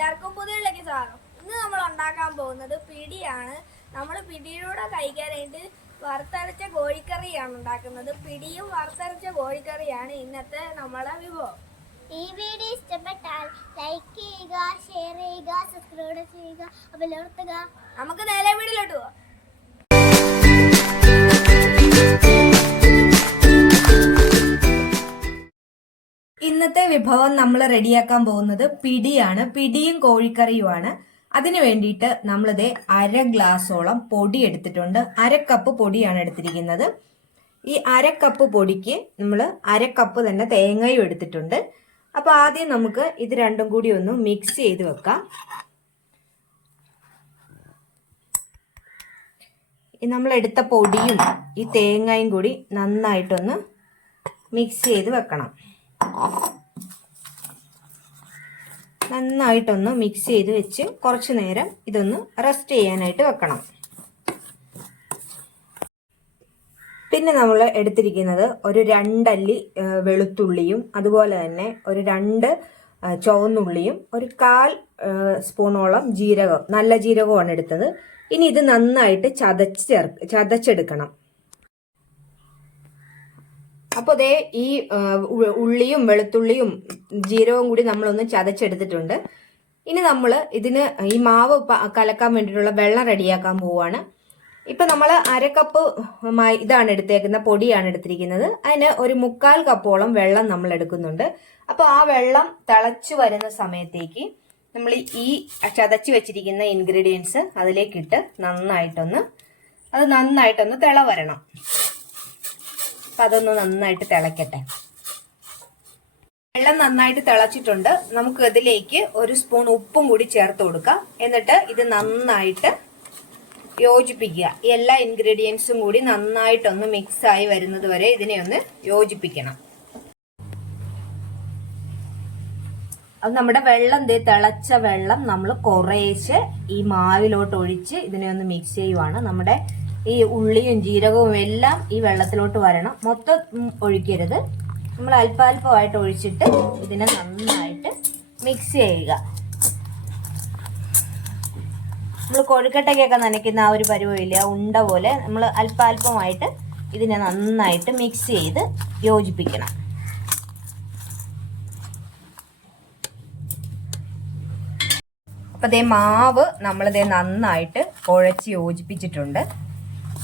എല്ലാവർക്കും പുതിയതിലേക്ക് സ്വാഗതം. ഇന്ന് നമ്മൾ ഉണ്ടാക്കാൻ പോകുന്നത് പിടിയാണ്. നമ്മൾ പിടിയിലൂടെ കഴിക്കാനായിട്ട് വറുത്തരച്ച കോഴിക്കറിയാണ് ഉണ്ടാക്കുന്നത്. പിടിയും വറുത്തരച്ച കോഴിക്കറിയാണ് ഇന്നത്തെ നമ്മളെ വിഭവം. ഈ വീഡിയോ ഇഷ്ടപ്പെട്ടാൽ ലൈക്ക് ചെയ്യുക, ഷെയർ ചെയ്യുക, സബ്സ്ക്രൈബ് ചെയ്യുക. അപ്പോൾ നിർത്തുക. നമുക്ക് നേരെ വീഡിയോയിലോട്ട് പോവാം. ഇന്നത്തെ വിഭവം നമ്മൾ റെഡിയാക്കാൻ പോകുന്നത് പിടിയാണ്. പിടിയും കോഴിക്കറിയുമാണ്. അതിനു വേണ്ടിയിട്ട് നമ്മളിത് 1/2 ഗ്ലാസോളം പൊടി എടുത്തിട്ടുണ്ട്. 1/2 കപ്പ് പൊടിയാണ് എടുത്തിരിക്കുന്നത്. ഈ 1/2 കപ്പ് പൊടിക്ക് നമ്മൾ 1/2 കപ്പ് തന്നെ തേങ്ങയും എടുത്തിട്ടുണ്ട്. അപ്പൊ ആദ്യം നമുക്ക് ഇത് രണ്ടും കൂടി ഒന്ന് മിക്സ് ചെയ്ത് വെക്കാം. നമ്മൾ എടുത്ത പൊടിയും ഈ തേങ്ങയും കൂടി നന്നായിട്ടൊന്ന് മിക്സ് ചെയ്ത് വെക്കണം. നന്നായിട്ടൊന്ന് മിക്സ് ചെയ്ത് വെച്ച് കുറച്ചു നേരം ഇതൊന്ന് റെസ്റ്റ് ചെയ്യാനായിട്ട് വെക്കണം. പിന്നെ നമ്മൾ എടുത്തിരിക്കുന്നത് ഒരു 2 അല്ലി വെളുത്തുള്ളിയും അതുപോലെ തന്നെ ഒരു 2 ചുവന്നുള്ളിയും ഒരു 1/4 സ്പൂണോളം ജീരകം, നല്ല ജീരകമാണ് എടുത്തത്. ഇനി ഇത് നന്നായിട്ട് ചതച്ചെടുക്കണം. അപ്പോൾ ദേ ഈ ഉള്ളിയും വെളുത്തുള്ളിയും ജീരകവും കൂടി നമ്മളൊന്ന് ചതച്ചെടുത്തിട്ടുണ്ട്. ഇനി നമ്മൾ ഇതിന് ഈ മാവ് കലക്കാൻ വേണ്ടിയിട്ടുള്ള വെള്ളം റെഡിയാക്കാൻ പോവാണ്. ഇപ്പൊ നമ്മൾ 1/2 കപ്പ് ഇതാണ് എടുത്തേക്കുന്ന പൊടിയാണ് എടുത്തിരിക്കുന്നത്. അതിന് ഒരു 1/4 കപ്പോളം വെള്ളം നമ്മൾ എടുക്കുന്നുണ്ട്. അപ്പൊ ആ വെള്ളം തിളച്ചു വരുന്ന സമയത്തേക്ക് നമ്മൾ ഈ ചതച്ചു വെച്ചിരിക്കുന്ന ഇൻഗ്രീഡിയൻസ് അതിലേക്കിട്ട് നന്നായിട്ടൊന്ന് തിള വരണം. അതൊന്ന് നന്നായിട്ട് തിളക്കട്ടെ. വെള്ളം നന്നായിട്ട് തിളച്ചിട്ടുണ്ട്. നമുക്ക് ഇതിലേക്ക് ഒരു സ്പൂൺ ഉപ്പും കൂടി ചേർത്ത് കൊടുക്കാം. എന്നിട്ട് ഇത് നന്നായിട്ട് യോജിപ്പിക്കുക. എല്ലാ ഇൻഗ്രീഡിയൻസും കൂടി നന്നായിട്ടൊന്ന് മിക്സ് ആയി വരുന്നത് വരെ ഇതിനെ ഒന്ന് യോജിപ്പിക്കണം. അത് നമ്മുടെ വെള്ളം തിളച്ച വെള്ളം നമ്മൾ കുറേശ്ശെ ഈ മാവിലോട്ട് ഒഴിച്ച് ഇതിനെ ഒന്ന് മിക്സ് ചെയ്യുവാണ്. നമ്മുടെ ഈ ഉള്ളിയും ജീരകവും എല്ലാം ഈ വെള്ളത്തിലോട്ട് വരണം. മൊത്തം ഒഴിക്കരുത്. നമ്മൾ അല്പാൽപമായിട്ട് ഒഴിച്ചിട്ട് ഇതിനെ നന്നായിട്ട് മിക്സ് ചെയ്യുക. നമ്മൾ കൊഴുക്കട്ടയ്ക്കൊക്കെ നനയ്ക്കുന്ന ആ ഒരു പരുവമില്ല, ഉണ്ട പോലെ നമ്മൾ അല്പാൽപമായിട്ട് ഇതിനെ നന്നായിട്ട് മിക്സ് ചെയ്ത് യോജിപ്പിക്കണം. അപ്പൊ മാവ് നമ്മളിതേ നന്നായിട്ട് കുഴച്ച് യോജിപ്പിച്ചിട്ടുണ്ട്.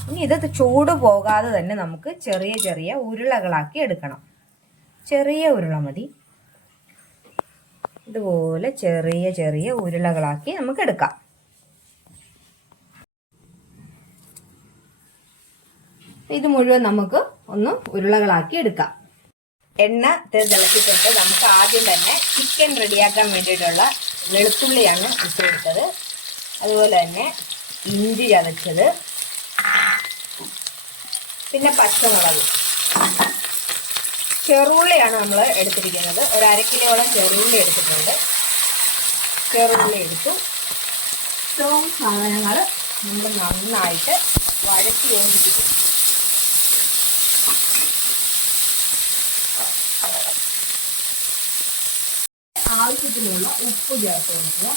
ഇനി ഇത് ചൂട് പോകാതെ തന്നെ നമുക്ക് ചെറിയ ചെറിയ ഉരുളകളാക്കി എടുക്കണം. ചെറിയ ഉരുള മതി. ഇതുപോലെ ചെറിയ ചെറിയ ഉരുളകളാക്കി നമുക്ക് എടുക്കാം. ഇത് മുഴുവൻ നമുക്ക് ഒന്ന് ഉരുളകളാക്കി എടുക്കാം. എണ്ണ തിളച്ചിട്ടുണ്ട്. നമുക്ക് ആദ്യം തന്നെ ചിക്കൻ റെഡിയാക്കാൻ വേണ്ടിയിട്ടുള്ള വെളുത്തുള്ളിയാണ് ഇട്ടെടുത്തത്. അതുപോലെ തന്നെ ഇഞ്ചി ചതച്ചത്, പിന്നെ പച്ചമുളക്, ചെറുള്ളിയാണ് നമ്മൾ എടുത്തിരിക്കുന്നത്. ഒരു 1/2 കിലോളം ചെറുള്ളി എടുത്തിട്ടുണ്ട്. ചെറുള്ളി എടുത്തു. ഇത്രയും സാധനങ്ങൾ നമ്മൾ നന്നായിട്ട് വഴറ്റി യോജിപ്പിക്കുന്നു. ആവശ്യത്തിനുള്ള ഉപ്പ് ചേർത്ത് കൊടുക്കുക.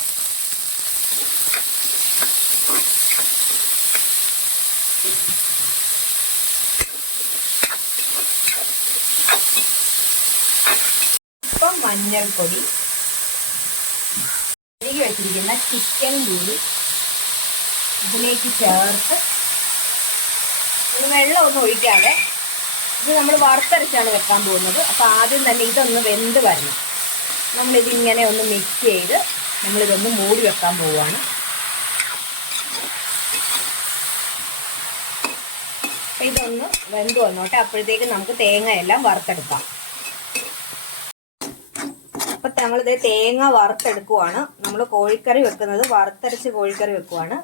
ഇപ്പം മഞ്ഞൾപ്പൊടി, കഴുകി വെച്ചിരിക്കുന്ന ചിക്കൻ കൂടി ഇതിലേക്ക് ചേർത്ത് വെള്ളമൊന്നും ഒഴിക്കാതെ ഇത് നമ്മൾ വറുത്തരച്ചാണ് വെക്കാൻ പോകുന്നത്. അപ്പൊ ആദ്യം തന്നെ ഇതൊന്ന് വെന്ത് വരണം. നമ്മളിതിങ്ങനെ ഒന്ന് മിക്സ് ചെയ്ത് നമ്മളിതൊന്ന് മൂടി വെക്കാൻ പോവുകയാണ്. അപ്പം ഇതൊന്ന് വെന്ത് വന്നോട്ടെ. അപ്പോഴത്തേക്ക് നമുക്ക് തേങ്ങയെല്ലാം വറുത്തെടുക്കാം. അപ്പം നമ്മളിത് തേങ്ങ വറുത്തെടുക്കുവാണ്. നമ്മൾ കോഴിക്കറി വെക്കുന്നത് വറുത്തരച്ച് കോഴിക്കറി വെക്കുവാണ്.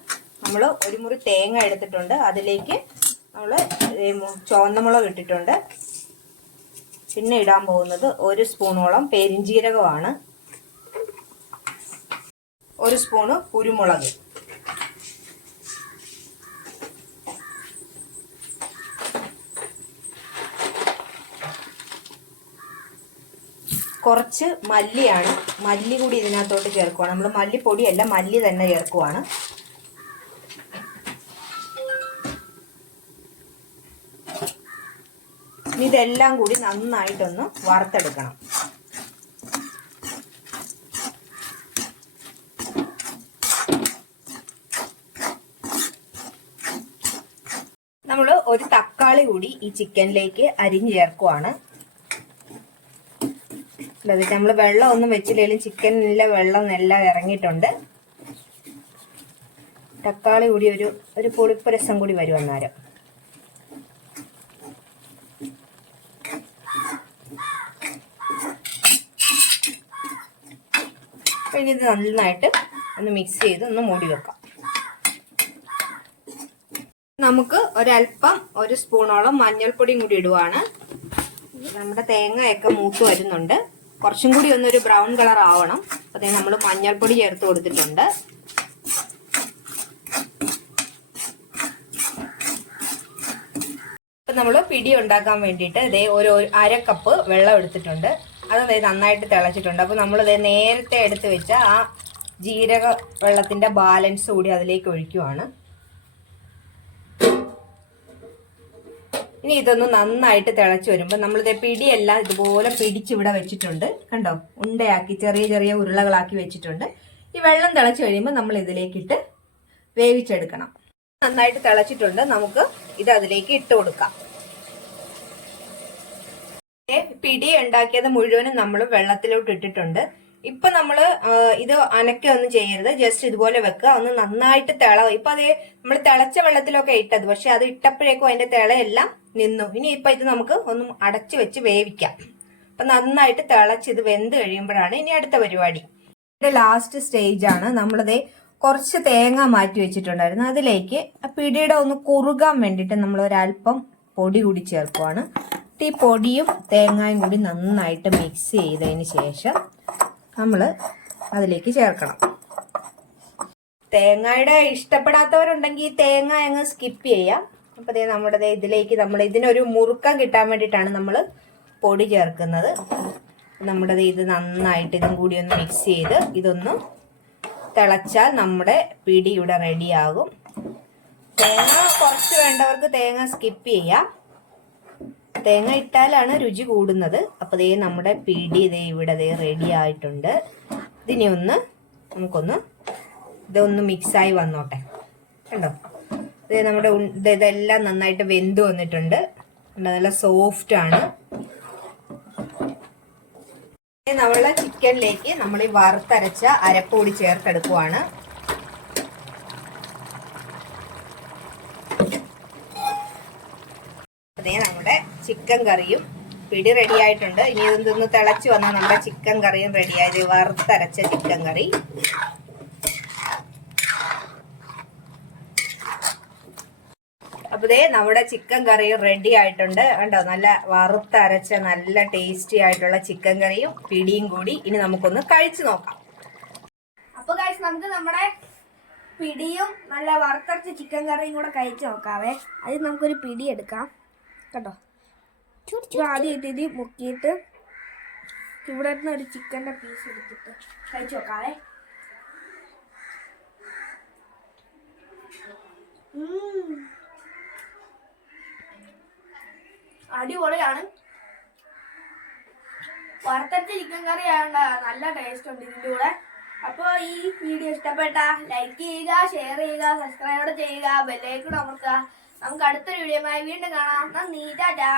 നമ്മൾ ഒരു മുറി തേങ്ങ എടുത്തിട്ടുണ്ട്. അതിലേക്ക് നമ്മൾ ചുവന്ന മുളക് ഇട്ടിട്ടുണ്ട്. പിന്നെ ഇടാൻ പോകുന്നത് 1 സ്പൂണോളം പെരിഞ്ജീരകമാണ്, 1 സ്പൂണ് കുരുമുളക്, കുറച്ച് മല്ലിയാണ്. മല്ലി കൂടി ഇതിനകത്തോട്ട് ചേർക്കുവാണ്. നമ്മൾ മല്ലിപ്പൊടിയല്ല, മല്ലി തന്നെ ചേർക്കുവാണ്. ഇതെല്ലാം കൂടി നന്നായിട്ടൊന്ന് വറുത്തെടുക്കണം. നമ്മൾ ഒരു തക്കാളി കൂടി ഈ ചിക്കനിലേക്ക് അരിഞ്ഞ് ചേർക്കുവാണ്. നമ്മൾ വെള്ളം ഒന്നും വെച്ചില്ലെങ്കിലും ചിക്കനിലെ വെള്ളം എല്ലാം ഇറങ്ങിയിട്ടുണ്ട്. തക്കാളി കൂടി ഒരു പുളിപ്പ് രസം കൂടി വരും അന്നേരം. ഇനി ഇത് നന്നായിട്ട് ഒന്ന് മിക്സ് ചെയ്ത് ഒന്ന് മൂടി വെക്കാം. നമുക്ക് ഒരല്പം 1 സ്പൂണോളം മഞ്ഞൾപ്പൊടിയും കൂടി ഇടുവാണ്. നമ്മുടെ തേങ്ങയൊക്കെ മൂത്ത് വരുന്നുണ്ട്. കുറച്ചും കൂടി ഒന്നൊരു ബ്രൗൺ കളർ ആവണം. അതേ നമ്മൾ മഞ്ഞൾപ്പൊടി ചേർത്ത് കൊടുത്തിട്ടുണ്ട്. നമ്മൾ പിടി ഉണ്ടാക്കാൻ വേണ്ടിയിട്ട് ഇതേ ഒരു 1/2 കപ്പ് വെള്ളം എടുത്തിട്ടുണ്ട്. അത് നന്നായിട്ട് തിളച്ചിട്ടുണ്ട്. അപ്പോൾ നമ്മളിത് നേരത്തെ എടുത്ത് വെച്ച ആ ജീരക വെള്ളത്തിന്റെ ബാലൻസ് കൂടി അതിലേക്ക് ഒഴിക്കുവാണ്. ഇനി ഇതൊന്ന് നന്നായിട്ട് തിളച്ച് വരുമ്പോൾ നമ്മളിത് പിടിയെല്ലാം ഇതുപോലെ പിടിച്ചിവിടെ വെച്ചിട്ടുണ്ട്. കണ്ടോ, ഉണ്ടയാക്കി ചെറിയ ചെറിയ ഉരുളകളാക്കി വെച്ചിട്ടുണ്ട്. ഈ വെള്ളം തിളച്ച് കഴിയുമ്പോൾ നമ്മൾ ഇതിലേക്കിട്ട് വേവിച്ചെടുക്കണം. നന്നായിട്ട് തിളച്ചിട്ടുണ്ട്. നമുക്ക് ഇത് അതിലേക്ക് ഇട്ട് കൊടുക്കാം. പിടി ഉണ്ടാക്കിയത് മുഴുവനും നമ്മൾ വെള്ളത്തിലോട്ട് ഇട്ടിട്ടുണ്ട്. ഇപ്പൊ നമ്മള് ഇത് അനക്കൊന്നും ചെയ്യരുത്. ജസ്റ്റ് ഇതുപോലെ വെക്കുക. ഒന്ന് നന്നായിട്ട് ഇപ്പൊ അതേ നമ്മൾ തിളച്ച വെള്ളത്തിലൊക്കെ ഇട്ടത്, പക്ഷെ അത് ഇട്ടപ്പോഴേക്കും അതിന്റെ തിളയെല്ലാം നിന്നു. ഇനി ഇപ്പൊ ഇത് നമുക്ക് ഒന്ന് അടച്ചു വെച്ച് വേവിക്കാം. അപ്പൊ നന്നായിട്ട് തിളച്ച് ഇത് വെന്ത് കഴിയുമ്പോഴാണ് ഇനി അടുത്ത പരിപാടി. ഇതിന്റെ ലാസ്റ്റ് സ്റ്റേജ് ആണ്. നമ്മളിതേ കുറച്ച് തേങ്ങ മാറ്റി വെച്ചിട്ടുണ്ടായിരുന്നു. അതിലേക്ക് പിടിയുടെ ഒന്ന് കുറുകാൻ വേണ്ടിയിട്ട് നമ്മൾ ഒരല്പം പൊടി കൂടി ചേർക്കുവാണ്. ഈ പൊടിയും തേങ്ങയും കൂടി നന്നായിട്ട് മിക്സ് ചെയ്തതിന് ശേഷം നമ്മൾ അതിലേക്ക് ചേർക്കണം. തേങ്ങയുടെ ഇഷ്ടപ്പെടാത്തവരുണ്ടെങ്കിൽ തേങ്ങ അങ്ങ് സ്കിപ്പ് ചെയ്യാം. അപ്പൊ നമ്മുടെ ഇതിലേക്ക് നമ്മൾ ഇതിനൊരു മുറുക്കം കിട്ടാൻ വേണ്ടിയിട്ടാണ് നമ്മൾ പൊടി ചേർക്കുന്നത്. നമ്മുടെ ഇത് നന്നായിട്ട് ഇതും കൂടി ഒന്ന് മിക്സ് ചെയ്ത് ഇതൊന്ന് തിളച്ചാൽ നമ്മുടെ പിടി ഇവിടെ റെഡിയാകും. തേങ്ങ കുറച്ച് വേണ്ടവർക്ക് തേങ്ങ സ്കിപ്പ് ചെയ്യാം. തേങ്ങ ഇട്ടാലാണ് രുചി കൂടുന്നത്. അപ്പോൾ നമ്മുടെ പിടി ഇവിടെ റെഡി ആയിട്ടുണ്ട്. ഇതിനെ നമുക്കൊന്ന് ഇതൊന്ന് മിക്സായി വന്നോട്ടെ. കണ്ടോ, നമ്മുടെ ഇതെല്ലാം നന്നായിട്ട് വെന്ത് വന്നിട്ടുണ്ട്. നല്ല സോഫ്റ്റ് ആണ്. നമ്മളെ ചിക്കനിലേക്ക് നമ്മൾ ഈ വറുത്തരച്ച അരപ്പൊടി ചേർത്തെടുക്കുവാണ്. നമ്മുടെ ചിക്കൻ കറിയും പിടി റെഡി ആയിട്ടുണ്ട്. ഇനി ഇതൊന്ന് തിളച്ച് വന്നാൽ നമ്മുടെ ചിക്കൻ കറിയും റെഡിയായത്. വറുത്തരച്ച ചിക്കൻ കറി. അപ്പൊ നമ്മുടെ ചിക്കൻ കറിയും റെഡി ആയിട്ടുണ്ട്. കണ്ടോ, നല്ല വറുത്തരച്ച നല്ല ടേസ്റ്റി ആയിട്ടുള്ള ചിക്കൻ കറിയും പിടിയും കൂടി ഇനി നമുക്കൊന്ന് കഴിച്ചു നോക്കാം. അപ്പൊ ഗൈസ്, നമുക്ക് നമ്മുടെ പിടിയും നല്ല വറുത്തരച്ച ചിക്കൻ കറിയും കൂടെ കഴിച്ചു നോക്കാവേ. അതിൽ നമുക്കൊരു പിടി എടുക്കാം. കേട്ടോ, ആദ്യം ഇത് മുക്കിയിട്ട് ഇവിടെ നിന്ന് ഒരു ചിക്കൻ്റെ പീസ് എടുത്തിട്ട് കഴിച്ചു നോക്കാവേ. അടിപൊളിയാണ്. വറുത്തരച്ച ചിക്കൻ കറി ആയതുകൊണ്ട് നല്ല ടേസ്റ്റ് ഉണ്ട് ഇതിൻ്റെ കൂടെ. അപ്പോൾ ഈ വീഡിയോ ഇഷ്ടപ്പെട്ട ലൈക്ക് ചെയ്യുക, ഷെയർ ചെയ്യുക, സബ്സ്ക്രൈബ് ചെയ്യുക, ബെല്ലൈക്കൺ അമർത്തുക. നമുക്ക് അടുത്തൊരു വീഡിയോയുമായി വീണ്ടും കാണാം. നന്ദി, ടാറ്റാ.